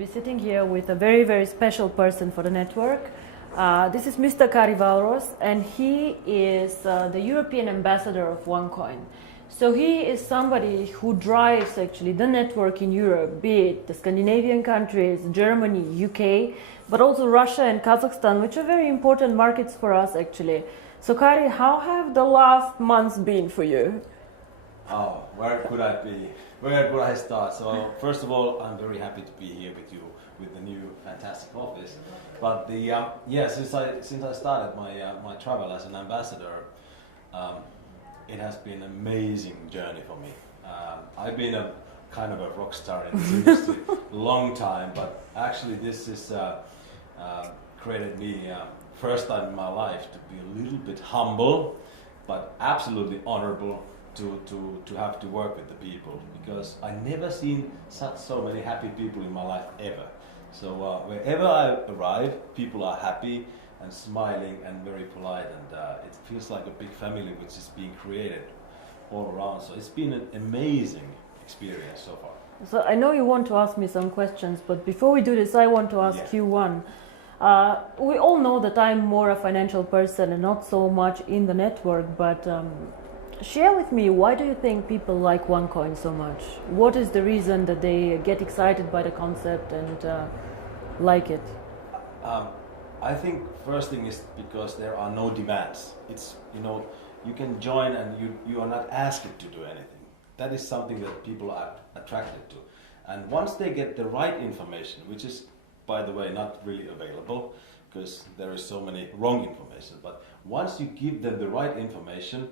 be sitting here with a very, very special person for the network. This is Mr. Kari Valros, and he is the European ambassador of OneCoin. So he is somebody who drives actually the network in Europe, be it the Scandinavian countries, Germany, UK, but also Russia and Kazakhstan, which are very important markets for us actually. So Kari, how have the last months been for you? Oh, where could I be? Where could I start? So first of all, I'm very happy to be here with you with the new fantastic office. But since I started my travel as an ambassador, it has been an amazing journey for me. I've been a kind of a rock star in this industry long time, but actually this is created me first time in my life to be a little bit humble, but absolutely honorable to have to work with the people, because I never seen so many happy people in my life ever. So wherever I arrive, people are happy and smiling and very polite, and it feels like a big family which is being created all around. So it's been an amazing experience so far. So I know you want to ask me some questions, but before we do this, I want to ask you one. We all know that I'm more a financial person and not so much in the network, but share with me, why do you think people like OneCoin so much? What is the reason that they get excited by the concept and like it? I think first thing is because there are no demands. It's, you can join and you are not asked to do anything. That is something that people are attracted to. And once they get the right information, which is, by the way, not really available because there is so many wrong information, but once you give them the right information,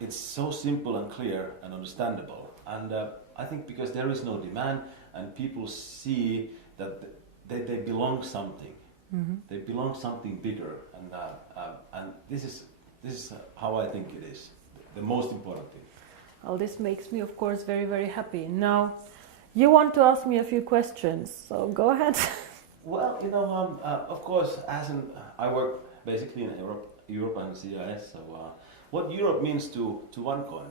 it's so simple and clear and understandable. And I think because there is no demand and people see that they belong something. Mm-hmm. They belong something bigger, and this is how I think it is the most important thing. Well, this makes me, of course, very, very happy. Now, you want to ask me a few questions, so go ahead. Well, of course, I work basically in Europe and CIS. So, what Europe means to OneCoin?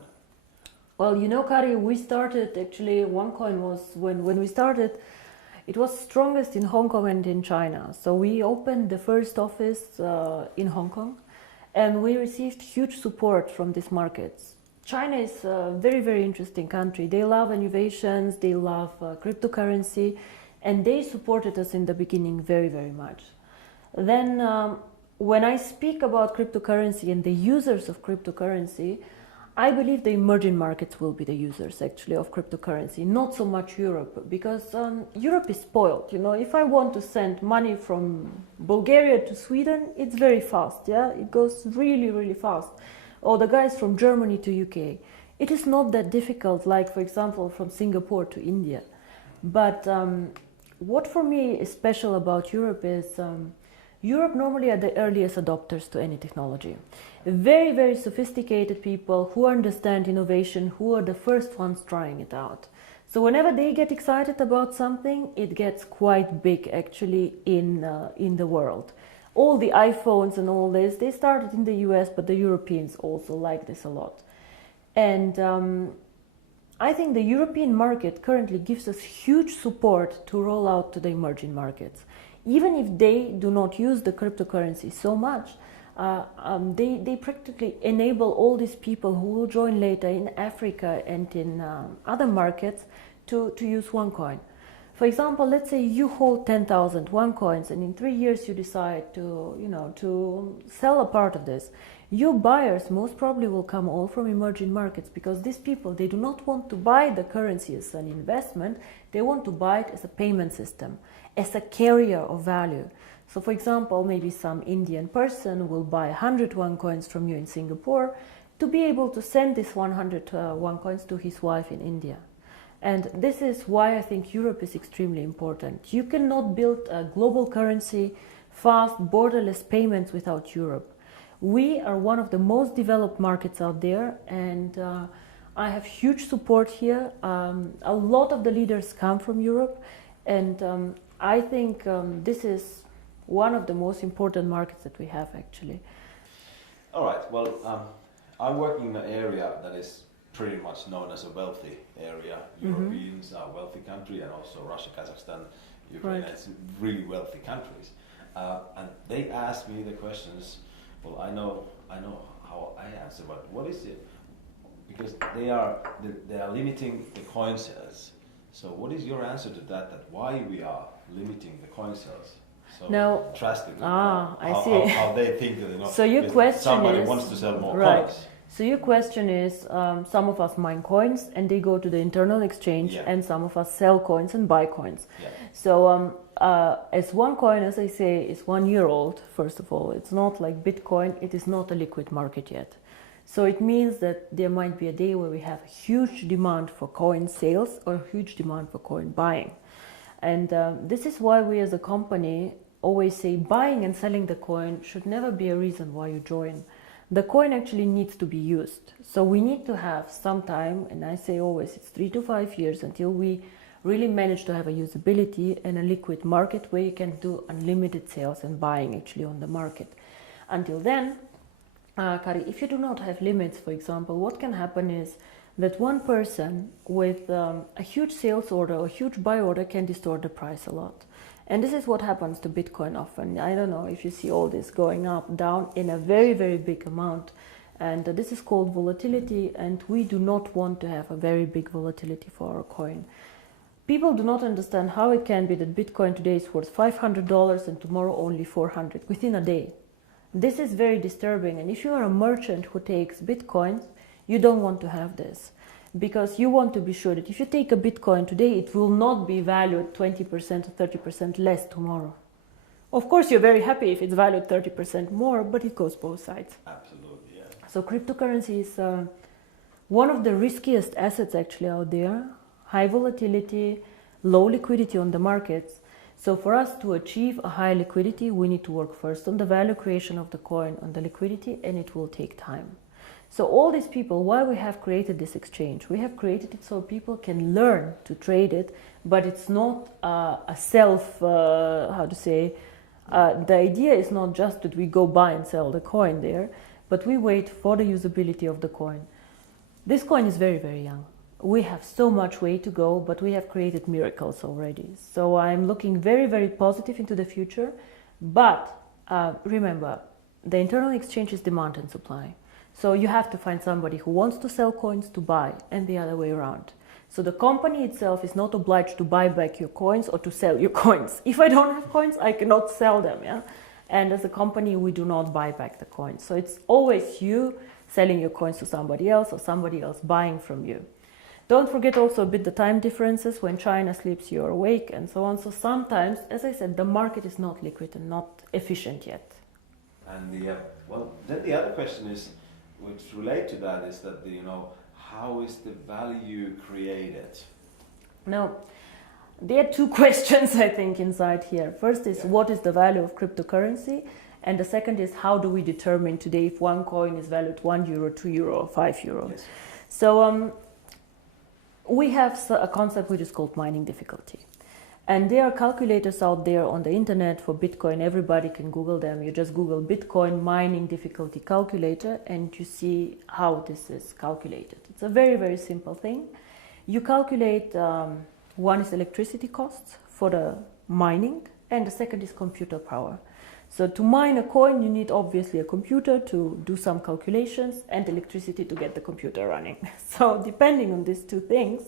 Well, Kari, we started actually. OneCoin was when we started. It was strongest in Hong Kong and in China. So we opened the first office in Hong Kong, and we received huge support from these markets. China is a very, very interesting country. They love innovations, they love cryptocurrency, and they supported us in the beginning very, very much. Then when I speak about cryptocurrency and the users of cryptocurrency, I believe the emerging markets will be the users actually of cryptocurrency, not so much Europe, because Europe is spoiled. If I want to send money from Bulgaria to Sweden, it's very fast, it goes really, really fast. Or the guys from Germany to UK. It is not that difficult, like for example from Singapore to India. But what for me is special about Europe is Europe normally are the earliest adopters to any technology. Very, very sophisticated people who understand innovation, who are the first ones trying it out. So whenever they get excited about something, it gets quite big actually in the world. All the iPhones and all this, they started in the US, but the Europeans also like this a lot. And I think the European market currently gives us huge support to roll out to the emerging markets. Even if they do not use the cryptocurrency so much, they practically enable all these people who will join later in Africa and in other markets to use OneCoin. For example, let's say you hold 10,000 OneCoins, and in 3 years you decide to sell a part of this. Your buyers most probably will come all from emerging markets, because these people, they do not want to buy the currency as an investment, they want to buy it as a payment system, as a carrier of value. So for example, maybe some Indian person will buy 100 OneCoins from you in Singapore to be able to send this 100 OneCoins to his wife in India. And this is why I think Europe is extremely important. You cannot build a global currency, fast, borderless payments without Europe. We are one of the most developed markets out there, and I have huge support here. A lot of the leaders come from Europe, and I think this is one of the most important markets that we have actually. All right, well, I'm working in an area that is pretty much known as a wealthy area. Europeans are a wealthy country, and also Russia, Kazakhstan Ukraine. Right. It's really wealthy countries, and they asked me the questions. Well, I know how I answer, but what is it? Because they are limiting the coin sales. So what is your answer to that? That why we are limiting the coin sales so Now, drastically? I see. How they think that So your question somebody is, wants to sell more right. coins. So your question is, some of us mine coins and they go to the internal exchange, Yeah. and some of us sell coins and buy coins. Yeah. So as one coin, as I say, is 1 year old, first of all, it's not like Bitcoin, it is not a liquid market yet. So it means that there might be a day where we have huge demand for coin sales or huge demand for coin buying. And this is why we as a company always say buying and selling the coin should never be a reason why you join. The coin actually needs to be used. So we need to have some time, and I say always it's 3 to 5 years until we really manage to have a usability and a liquid market where you can do unlimited sales and buying actually on the market. Until then, Kari, if you do not have limits, for example, what can happen is that one person with a huge sales order or huge buy order can distort the price a lot. And this is what happens to Bitcoin often. I don't know if you see all this going up, down in a very, very big amount. And this is called volatility, and we do not want to have a very big volatility for our coin. People do not understand how it can be that Bitcoin today is worth $500 and tomorrow only 400 within a day. This is very disturbing, and if you are a merchant who takes Bitcoins, you don't want to have this. Because you want to be sure that if you take a Bitcoin today, it will not be valued 20% or 30% less tomorrow. Of course, you're very happy if it's valued 30% more, but it goes both sides. Absolutely, yeah. So cryptocurrency is one of the riskiest assets actually out there. High volatility, low liquidity on the markets. So for us to achieve a high liquidity, we need to work first on the value creation of the coin, on the liquidity, and it will take time. So all these people, why we have created this exchange? We have created it so people can learn to trade it, but it's not a self, the idea is not just that we go buy and sell the coin there, but we wait for the usability of the coin. This coin is very, very young. We have so much way to go, but we have created miracles already. So I'm looking very, very positive into the future. But remember, the internal exchange is demand and supply. So you have to find somebody who wants to sell coins to buy, and the other way around. So the company itself is not obliged to buy back your coins or to sell your coins. If I don't have coins, I cannot sell them. Yeah? And as a company, we do not buy back the coins. So it's always you selling your coins to somebody else or somebody else buying from you. Don't forget also a bit the time differences. When China sleeps, you're awake, and so on. So sometimes, as I said, the market is not liquid and not efficient yet. And then the other question is, which relate to that, is that how is the value created? Now, there are two questions I think inside here. First is what is the value of cryptocurrency, and the second is how do we determine today if one coin is valued €1, €2, or €5? Yes. So we have a concept which is called mining difficulty. And there are calculators out there on the internet for Bitcoin. Everybody can Google them. You just Google Bitcoin mining difficulty calculator and you see how this is calculated. It's a very, very simple thing. You calculate, one is electricity costs for the mining, and the second is computer power. So to mine a coin, you need obviously a computer to do some calculations and electricity to get the computer running. So depending on these two things,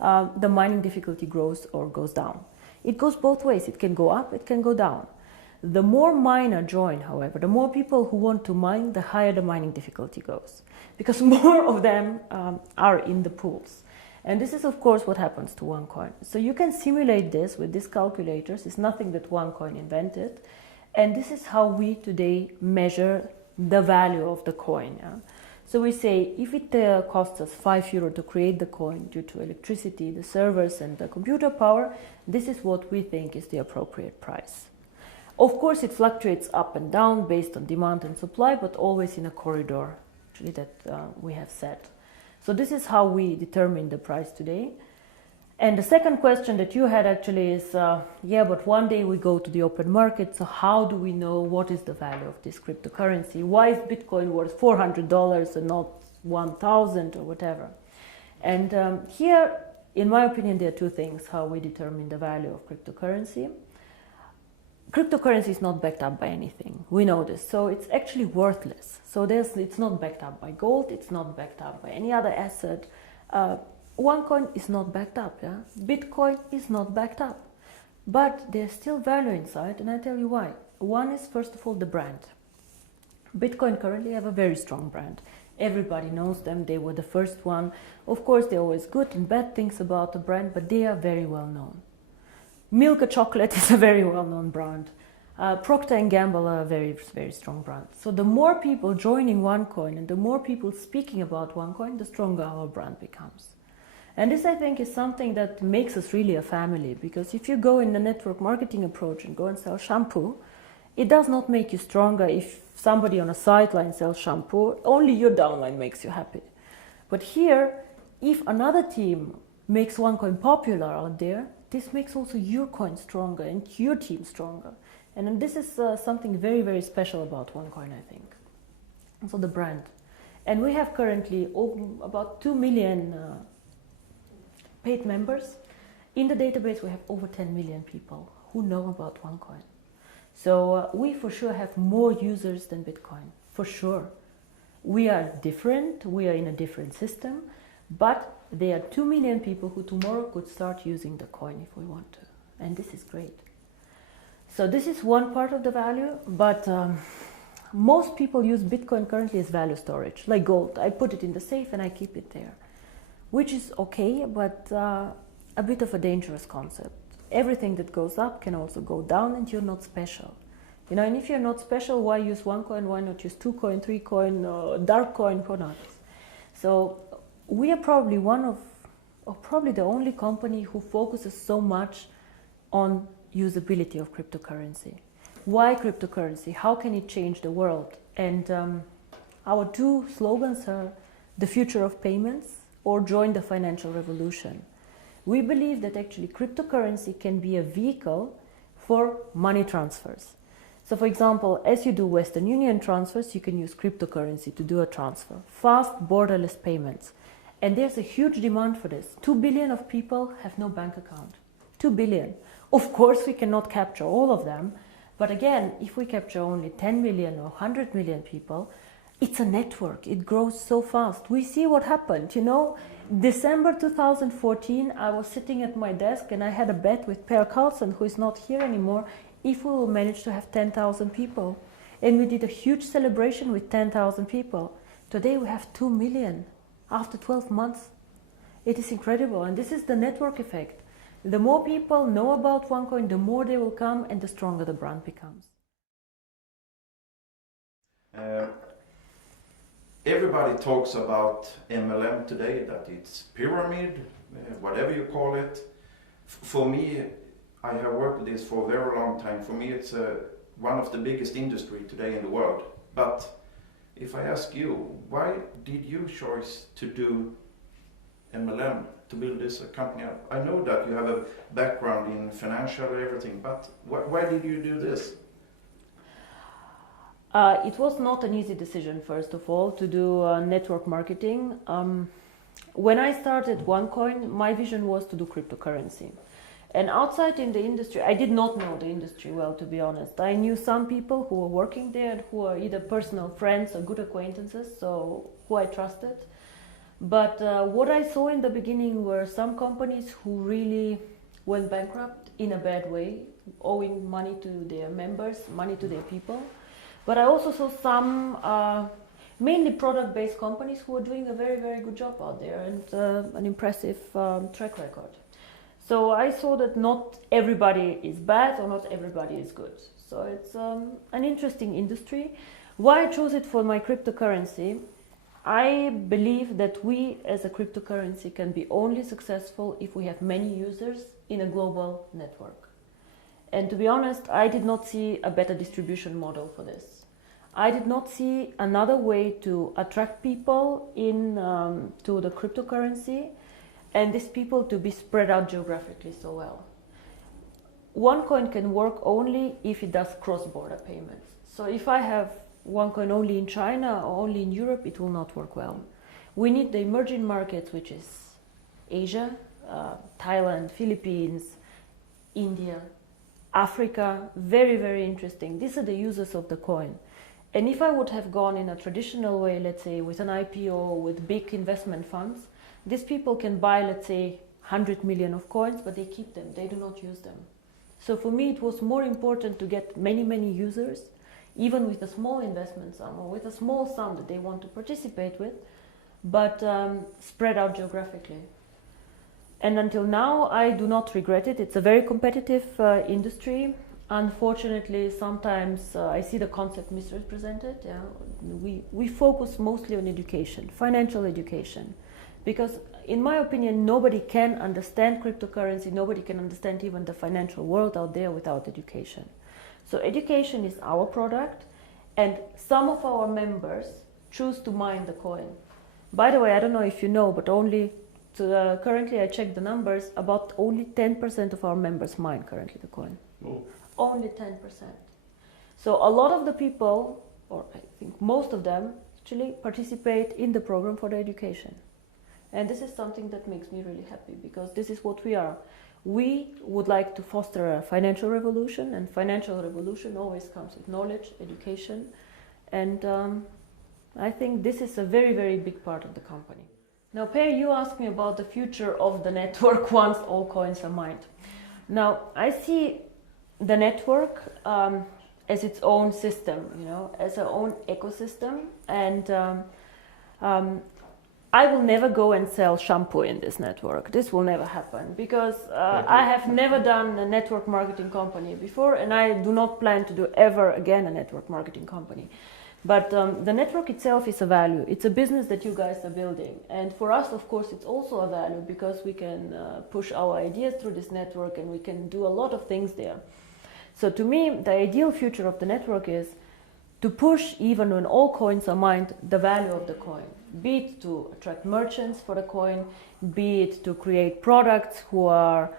the mining difficulty grows or goes down. It goes both ways. It can go up, it can go down. The more miner join, however, the more people who want to mine, the higher the mining difficulty goes. Because more of them are in the pools. And this is, of course, what happens to one coin. So you can simulate this with these calculators. It's nothing that one coin invented. And this is how we today measure the value of the coin. Yeah? So we say if it costs us €5 to create the coin due to electricity, the servers and the computer power, this is what we think is the appropriate price. Of course, it fluctuates up and down based on demand and supply, but always in a corridor actually that we have set. So this is how we determine the price today. And the second question that you had actually is, but one day we go to the open market, so how do we know what is the value of this cryptocurrency? Why is Bitcoin worth $400 and not 1,000 or whatever? And here in my opinion, there are two things how we determine the value of cryptocurrency. Cryptocurrency is not backed up by anything. We know this. So it's actually worthless. So it's not backed up by gold. It's not backed up by any other asset. OneCoin is not backed up. Yeah? Bitcoin is not backed up. But there's still value inside, and I tell you why. One is, first of all, the brand. Bitcoin currently have a very strong brand. Everybody knows them. They were the first one. Of course, there are always good and bad things about the brand, but they are very well known. Milka Chocolate is a very well-known brand. Procter & Gamble are a very, very strong brand. So the more people joining OneCoin and the more people speaking about OneCoin, the stronger our brand becomes. And this, I think, is something that makes us really a family, because if you go in the network marketing approach and go and sell shampoo, it does not make you stronger if somebody on a sideline sells shampoo. Only your downline makes you happy. But here, if another team makes OneCoin popular out there, this makes also your coin stronger and your team stronger. And this is something very, very special about OneCoin, I think. And so the brand. And we have currently about 2 million paid members. In the database, we have over 10 million people who know about OneCoin. So we for sure have more users than Bitcoin, for sure. We are different, we are in a different system, but there are 2 million people who tomorrow could start using the coin if we want to. And this is great. So this is one part of the value, but most people use Bitcoin currently as value storage, like gold. I put it in the safe and I keep it there, which is okay, but a bit of a dangerous concept. Everything that goes up can also go down, and you're not special. You know, and if you're not special, why use OneCoin? Why not use 2Coin, 3Coin, dark coin, who knows? So we are probably one of, or probably the only company who focuses so much on usability of cryptocurrency. Why cryptocurrency? How can it change the world? And our two slogans are the future of payments or join the financial revolution. We believe that actually cryptocurrency can be a vehicle for money transfers. So for example, as you do Western Union transfers, you can use cryptocurrency to do a transfer. Fast, borderless payments. And there's a huge demand for this. 2 billion of people have no bank account. 2 billion. Of course, we cannot capture all of them. But again, if we capture only 10 million or 100 million people, it's a network. It grows so fast. We see what happened. You know, December 2014, I was sitting at my desk and I had a bet with Per Carlson, who is not here anymore, if we will manage to have 10,000 people. And we did a huge celebration with 10,000 people. Today we have 2 million after 12 months. It is incredible. And this is the network effect. The more people know about OneCoin, the more they will come and the stronger the brand becomes. Everybody talks about MLM today, that it's pyramid, whatever you call it. For me, I have worked with this for a very long time. For me, it's one of the biggest industry today in the world. But if I ask you, why did you choose to do MLM, to build this company up? I know that you have a background in financial everything, but why did you do this? It was not an easy decision, first of all, to do network marketing. When I started OneCoin, my vision was to do cryptocurrency. And outside in the industry, I did not know the industry well, to be honest. I knew some people who were working there, who are either personal friends or good acquaintances, so who I trusted. But what I saw in the beginning were some companies who really went bankrupt in a bad way, owing money to their members, money to their people. But I also saw some mainly product-based companies who were doing a very, very good job out there and an impressive track record. So I saw that not everybody is bad or not everybody is good. So it's an interesting industry. Why I chose it for my cryptocurrency? I believe that we as a cryptocurrency can be only successful if we have many users in a global network. And to be honest, I did not see a better distribution model for this. I did not see another way to attract people in to the cryptocurrency and these people to be spread out geographically so well. OneCoin can work only if it does cross-border payments. So if I have OneCoin only in China or only in Europe, it will not work well. We need the emerging markets, which is Asia, Thailand, Philippines, India, Africa, very, very interesting. These are the users of the coin. And if I would have gone in a traditional way, let's say with an IPO, with big investment funds, these people can buy, let's say, 100 million of coins, but they keep them, they do not use them. So for me, it was more important to get many, many users, even with a small investment sum or with a small sum that they want to participate with, but spread out geographically. And until now, I do not regret it. It's a very competitive industry. Unfortunately, sometimes I see the concept misrepresented. Yeah? We focus mostly on education, financial education, because in my opinion, nobody can understand cryptocurrency, nobody can understand even the financial world out there without education. So education is our product, and some of our members choose to mine the coin. By the way, I don't know if you know, but currently I checked the numbers, about only 10% of our members mine currently the coin. Oh. Only 10%. So a lot of the people, or I think most of them, actually participate in the program for the education. And this is something that makes me really happy, because this is what we are. We would like to foster a financial revolution, and financial revolution always comes with knowledge, education, and I think this is a very, very big part of the company. Now, Per, you asked me about the future of the network once all coins are mined. Now, I see the network as its own system, as our own ecosystem, and I will never go and sell shampoo in this network. This will never happen, because I have never done a network marketing company before, and I do not plan to do ever again a network marketing company. But the network itself is a value. It's a business that you guys are building. And for us, of course, it's also a value, because we can push our ideas through this network, and we can do a lot of things there. So to me, the ideal future of the network is to push, even when all coins are mined, the value of the coin. Be it to attract merchants for the coin, be it to create products who are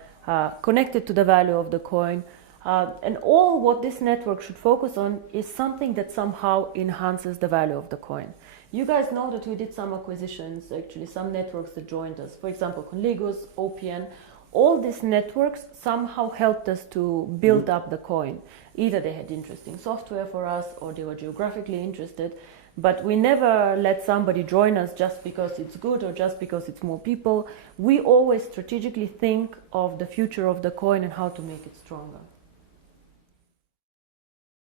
connected to the value of the coin. And all what this network should focus on is something that somehow enhances the value of the coin. You guys know that we did some acquisitions, actually some networks that joined us. For example, Conligus, OPN. All these networks somehow helped us to build up the coin. Either they had interesting software for us, or they were geographically interested. But we never let somebody join us just because it's good or just because it's more people. We always strategically think of the future of the coin and how to make it stronger.